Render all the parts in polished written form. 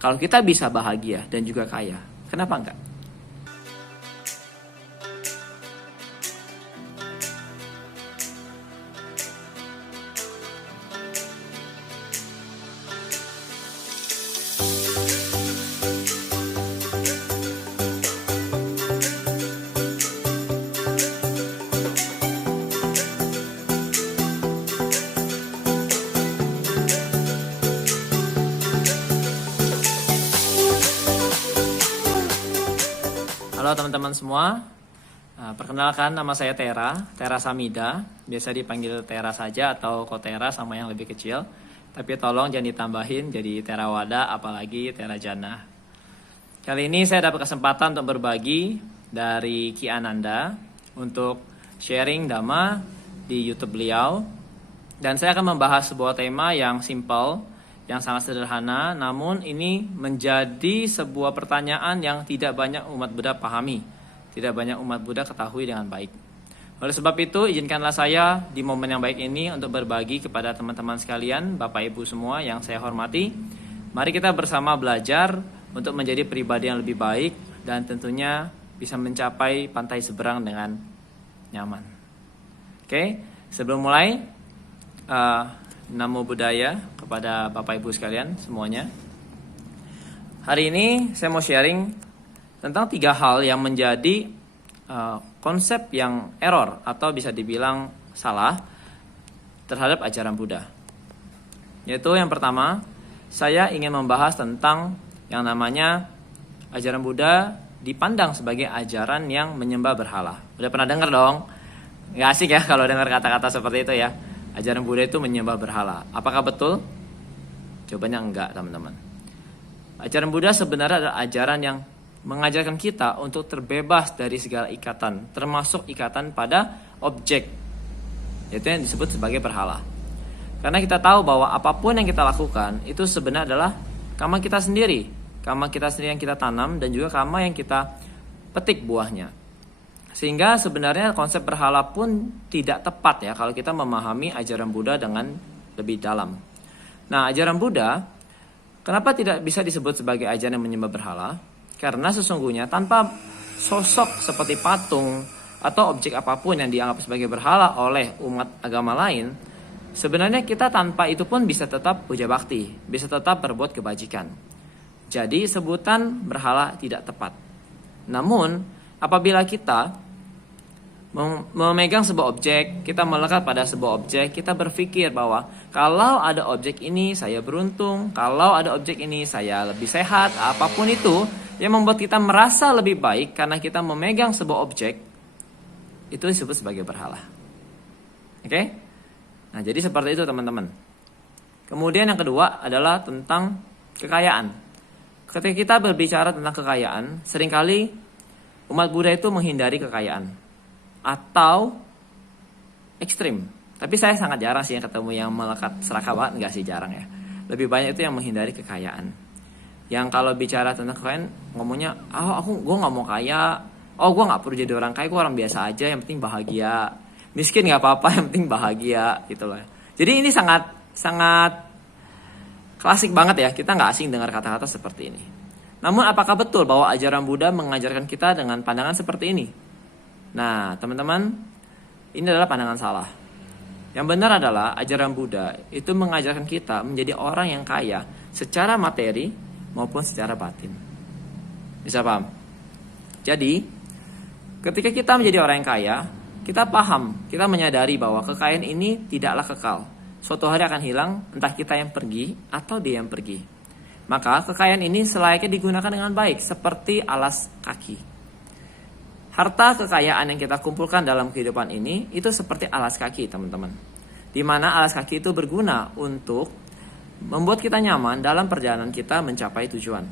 Kalau kita bisa bahagia dan juga kaya, kenapa enggak? Halo teman-teman semua, perkenalkan nama saya Tera Samida, biasa dipanggil Tera saja atau Kotera sama yang lebih kecil. Tapi tolong jangan ditambahin jadi Terawada apalagi Tera Jannah. Kali ini saya dapat kesempatan untuk berbagi dari Ki Ananda untuk sharing Dhamma di YouTube beliau. Dan saya akan membahas sebuah tema yang simple, yang sangat sederhana, namun ini menjadi sebuah pertanyaan yang tidak banyak umat Buddha pahami, tidak banyak umat Buddha ketahui dengan baik. Oleh sebab itu, izinkanlah saya di momen yang baik ini untuk berbagi kepada teman-teman sekalian, Bapak Ibu semua yang saya hormati. Mari kita bersama belajar untuk menjadi pribadi yang lebih baik dan tentunya bisa mencapai pantai seberang dengan nyaman. Oke, sebelum mulai, Namo Buddhaya kepada Bapak Ibu sekalian semuanya. Hari ini saya mau sharing tentang 3 hal yang menjadi konsep yang error atau bisa dibilang salah terhadap ajaran Buddha. Yaitu yang pertama, saya ingin membahas tentang yang namanya ajaran Buddha dipandang sebagai ajaran yang menyembah berhala. Udah pernah dengar dong? Nggak asik ya kalau dengar kata-kata seperti itu ya. Ajaran Buddha itu menyembah berhala. Apakah betul? Jawabannya enggak, teman-teman. Ajaran Buddha sebenarnya adalah ajaran yang mengajarkan kita untuk terbebas dari segala ikatan, termasuk ikatan pada objek, yaitu yang disebut sebagai berhala. Karena kita tahu bahwa apapun yang kita lakukan itu sebenarnya adalah karma kita sendiri. Karma kita sendiri yang kita tanam dan juga karma yang kita petik buahnya. Sehingga sebenarnya konsep berhala pun tidak tepat ya kalau kita memahami ajaran Buddha dengan lebih dalam. Nah, ajaran Buddha kenapa tidak bisa disebut sebagai ajaran yang menyembah berhala? Karena sesungguhnya tanpa sosok seperti patung atau objek apapun yang dianggap sebagai berhala oleh umat agama lain, sebenarnya kita tanpa itu pun bisa tetap puja bakti, bisa tetap berbuat kebajikan. Jadi sebutan berhala tidak tepat. Namun apabila kita memegang sebuah objek, kita melekat pada sebuah objek, kita berpikir bahwa kalau ada objek ini saya beruntung, kalau ada objek ini saya lebih sehat, apapun itu yang membuat kita merasa lebih baik karena kita memegang sebuah objek, itu disebut sebagai berhala. Oke? Nah, jadi seperti itu teman-teman. Kemudian yang kedua adalah tentang kekayaan. Ketika kita berbicara tentang kekayaan, seringkali umat Buddha itu menghindari kekayaan atau ekstrim. Tapi saya sangat jarang sih yang ketemu yang melekat serakah banget, enggak sih, jarang ya. Lebih banyak itu yang menghindari kekayaan. Yang kalau bicara tentang kekayaan ngomongnya, gue nggak mau kaya, gue nggak perlu jadi orang kaya, gue orang biasa aja, yang penting bahagia. Miskin nggak apa-apa, yang penting bahagia gitu loh. Jadi ini sangat klasik banget ya, kita nggak asing dengar kata-kata seperti ini. Namun apakah betul bahwa ajaran Buddha mengajarkan kita dengan pandangan seperti ini? Nah, teman-teman, ini adalah pandangan salah. Yang benar adalah ajaran Buddha itu mengajarkan kita menjadi orang yang kaya secara materi maupun secara batin. Bisa paham? Jadi, ketika kita menjadi orang yang kaya, kita paham, kita menyadari bahwa kekayaan ini tidaklah kekal. Suatu hari akan hilang, entah kita yang pergi atau dia yang pergi. Maka kekayaan ini selayaknya digunakan dengan baik, seperti alas kaki. Harta kekayaan yang kita kumpulkan dalam kehidupan ini itu seperti alas kaki, teman-teman. Di mana alas kaki itu berguna untuk membuat kita nyaman dalam perjalanan kita mencapai tujuan.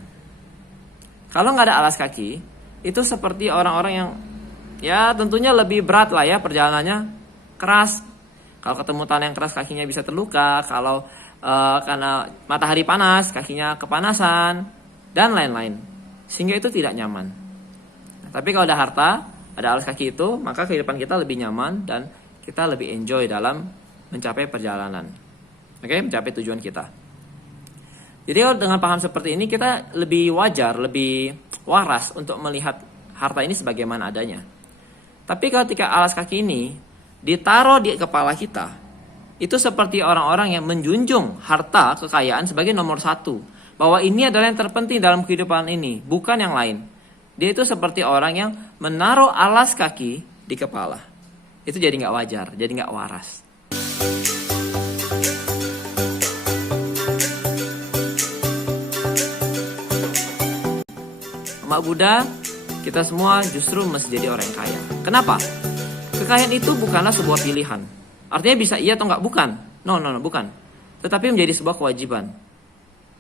Kalau nggak ada alas kaki, itu seperti orang-orang yang ya tentunya lebih berat lah ya perjalanannya, keras. Kalau ketemu tanah yang keras kakinya bisa terluka, kalau karena matahari panas kakinya kepanasan dan lain-lain. Sehingga itu tidak nyaman. Tapi kalau ada harta, ada alas kaki itu, maka kehidupan kita lebih nyaman dan kita lebih enjoy dalam mencapai perjalanan. Oke, mencapai tujuan kita. Jadi kalau dengan paham seperti ini kita lebih wajar, lebih waras untuk melihat harta ini sebagaimana adanya. Tapi ketika alas kaki ini ditaruh di kepala kita, itu seperti orang-orang yang menjunjung harta kekayaan sebagai nomor satu. Bahwa ini adalah yang terpenting dalam kehidupan ini, bukan yang lain. Dia itu seperti orang yang menaruh alas kaki di kepala. Itu jadi nggak wajar, jadi nggak waras. Umat Buddha, kita semua justru mesti jadi orang yang kaya. Kenapa? Kekayaan itu bukanlah sebuah pilihan. Artinya bisa iya atau nggak? Bukan. No, bukan. Tetapi menjadi sebuah kewajiban.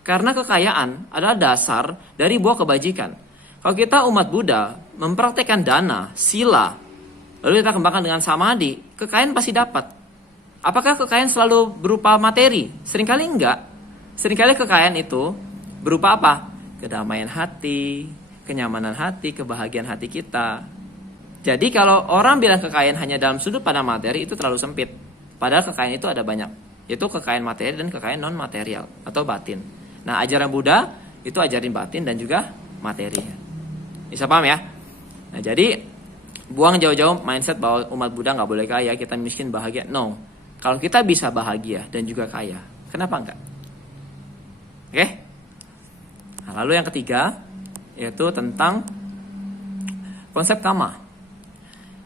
Karena kekayaan adalah dasar dari buah kebajikan. Kalau kita umat Buddha mempraktekkan dana, sila, lalu kita kembangkan dengan samadhi, kekayaan pasti dapat. Apakah kekayaan selalu berupa materi? Seringkali enggak. Seringkali kekayaan itu berupa apa? Kedamaian hati, kenyamanan hati, kebahagiaan hati kita. Jadi kalau orang bilang kekayaan hanya dalam sudut pandang materi, itu terlalu sempit. Padahal kekayaan itu ada banyak, yaitu kekayaan materi dan kekayaan non material atau batin. Nah, ajaran Buddha itu ajarin batin dan juga materi. Bisa paham ya? Nah, jadi buang jauh-jauh mindset bahwa umat Buddha nggak boleh kaya, kita miskin bahagia. No, kalau kita bisa bahagia dan juga kaya, kenapa enggak? Oke? Nah, lalu yang ketiga yaitu tentang konsep kama.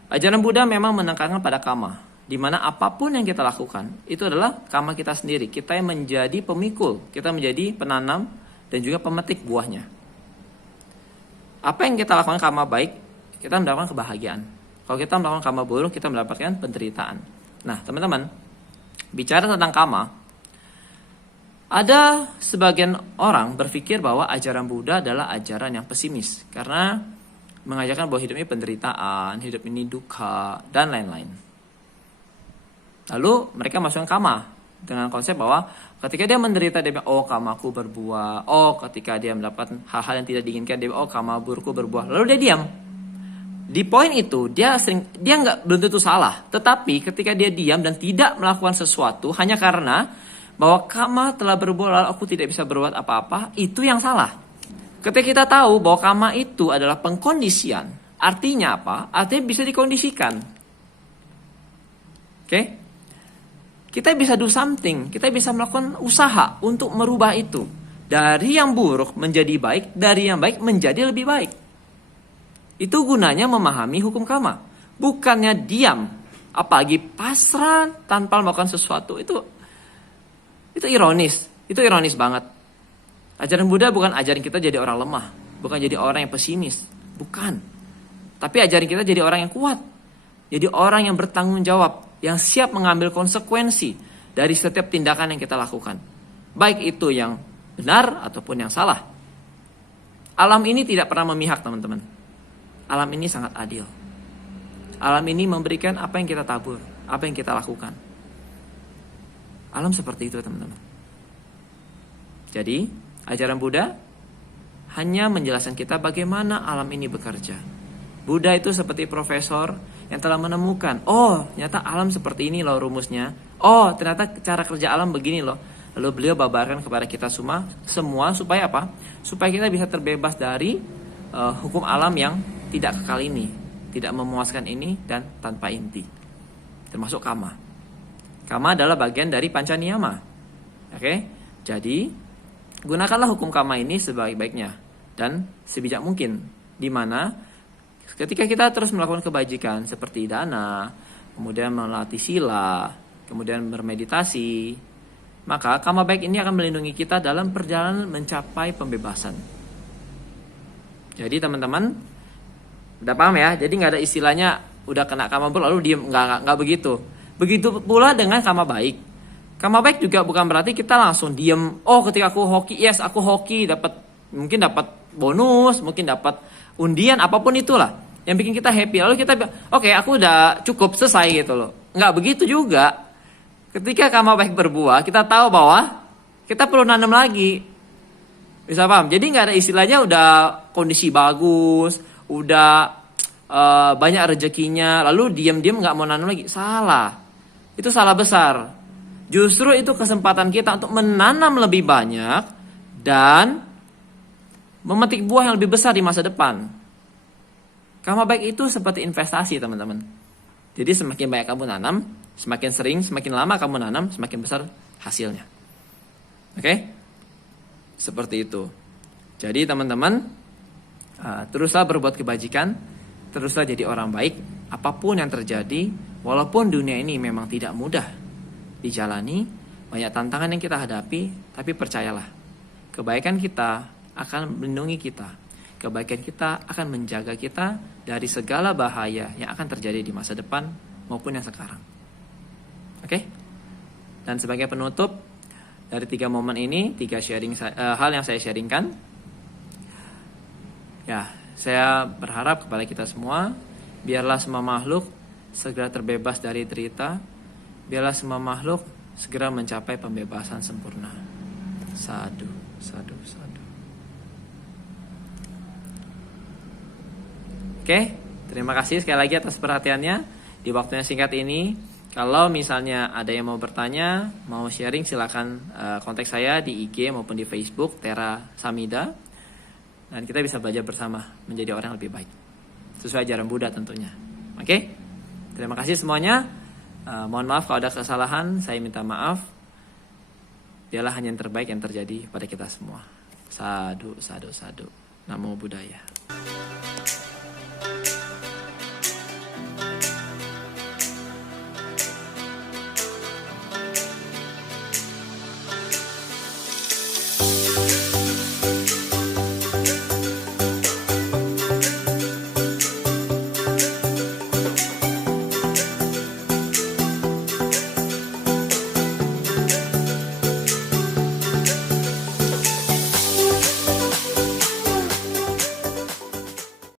Ajaran Buddha memang menekankan pada kama, di mana apapun yang kita lakukan itu adalah kama kita sendiri. Kita yang menjadi pemikul, kita menjadi penanam dan juga pemetik buahnya. Apa yang kita lakukan kama baik, kita mendapatkan kebahagiaan. Kalau kita melakukan kama buruk, kita mendapatkan penderitaan. Nah, teman-teman, bicara tentang kama, ada sebagian orang berpikir bahwa ajaran Buddha adalah ajaran yang pesimis karena mengajarkan bahwa hidup ini penderitaan, hidup ini duka, dan lain-lain. Lalu mereka masukkan kama dengan konsep bahwa ketika dia menderita, dia bilang, oh kamaku berbuah. Oh, ketika dia mendapatkan hal-hal yang tidak diinginkan, dia bilang, oh kama burukku berbuah. Lalu dia diam. Di poin itu dia nggak belum tentu salah, tetapi ketika dia diam dan tidak melakukan sesuatu hanya karena bahwa kama telah berbuah lalu aku tidak bisa berbuat apa-apa, itu yang salah. Ketika kita tahu bahwa kama itu adalah pengkondisian, artinya apa? Artinya bisa dikondisikan. Oke? Kita bisa do something, kita bisa melakukan usaha untuk merubah itu. Dari yang buruk menjadi baik, dari yang baik menjadi lebih baik. Itu gunanya memahami hukum kama. Bukannya diam, apalagi pasrah tanpa melakukan sesuatu. Itu ironis banget. Ajaran Buddha bukan ajaran kita jadi orang lemah, bukan jadi orang yang pesimis, bukan. Tapi ajaran kita jadi orang yang kuat, jadi orang yang bertanggung jawab, yang siap mengambil konsekuensi dari setiap tindakan yang kita lakukan, baik itu yang benar ataupun yang salah. Alam ini tidak pernah memihak, teman-teman. Alam ini sangat adil. Alam ini memberikan apa yang kita tabur, apa yang kita lakukan. Alam seperti itu, teman-teman. Jadi, ajaran Buddha hanya menjelaskan kita bagaimana alam ini bekerja. Buddha itu seperti profesor yang telah menemukan, oh, ternyata alam seperti ini loh rumusnya. Oh, ternyata cara kerja alam begini loh. Lalu beliau babarkan kepada kita semua supaya apa? Supaya kita bisa terbebas dari hukum alam yang tidak kekal ini, tidak memuaskan ini dan tanpa inti. Termasuk kama. Kama adalah bagian dari pancaniyama. Oke? Jadi, gunakanlah hukum kama ini sebaik-baiknya dan sebijak mungkin, di mana ketika kita terus melakukan kebajikan seperti dana, kemudian melatih sila, kemudian bermeditasi, maka kama baik ini akan melindungi kita dalam perjalanan mencapai pembebasan. Jadi teman-teman, udah paham ya? Jadi nggak ada istilahnya udah kena kama buruk lalu diem, nggak begitu. Begitu pula dengan kama baik. Kama baik juga bukan berarti kita langsung diem. Oh, ketika aku hoki, yes aku hoki, mungkin dapat bonus, mungkin dapat undian, apapun itulah yang bikin kita happy. Lalu kita bilang, oke, aku udah cukup, selesai gitu loh. Nggak begitu juga. Ketika kama baik berbuah, kita tahu bahwa kita perlu nanam lagi. Bisa paham? Jadi nggak ada istilahnya udah kondisi bagus, udah banyak rezekinya, lalu diam-diam nggak mau nanam lagi. Salah. Itu salah besar. Justru itu kesempatan kita untuk menanam lebih banyak dan memetik buah yang lebih besar di masa depan. Karma baik itu seperti investasi, teman-teman. Jadi semakin banyak kamu nanam, semakin sering, semakin lama kamu nanam, semakin besar hasilnya. Oke? Seperti itu. Jadi teman-teman, teruslah berbuat kebajikan, teruslah jadi orang baik, apapun yang terjadi, walaupun dunia ini memang tidak mudah dijalani, banyak tantangan yang kita hadapi, tapi percayalah, kebaikan kita akan melindungi kita. Kebaikan kita akan menjaga kita dari segala bahaya yang akan terjadi di masa depan maupun yang sekarang. Oke? Dan sebagai penutup dari 3 momen ini, 3 hal yang saya sharingkan, ya, saya berharap kepada kita semua, biarlah semua makhluk segera terbebas dari derita, biarlah semua makhluk segera mencapai pembebasan sempurna. Sadu, sadu, sadu. Oke, terima kasih sekali lagi atas perhatiannya di waktu yang singkat ini. Kalau misalnya ada yang mau bertanya, mau sharing, silakan kontak saya di IG maupun di Facebook Tera Samida, dan kita bisa belajar bersama menjadi orang yang lebih baik sesuai ajaran Buddha tentunya. Oke, terima kasih semuanya. Mohon maaf kalau ada kesalahan, saya minta maaf. Biarlah hanya yang terbaik yang terjadi pada kita semua. Sadu, sadu, sadu. Namo Buddhaya.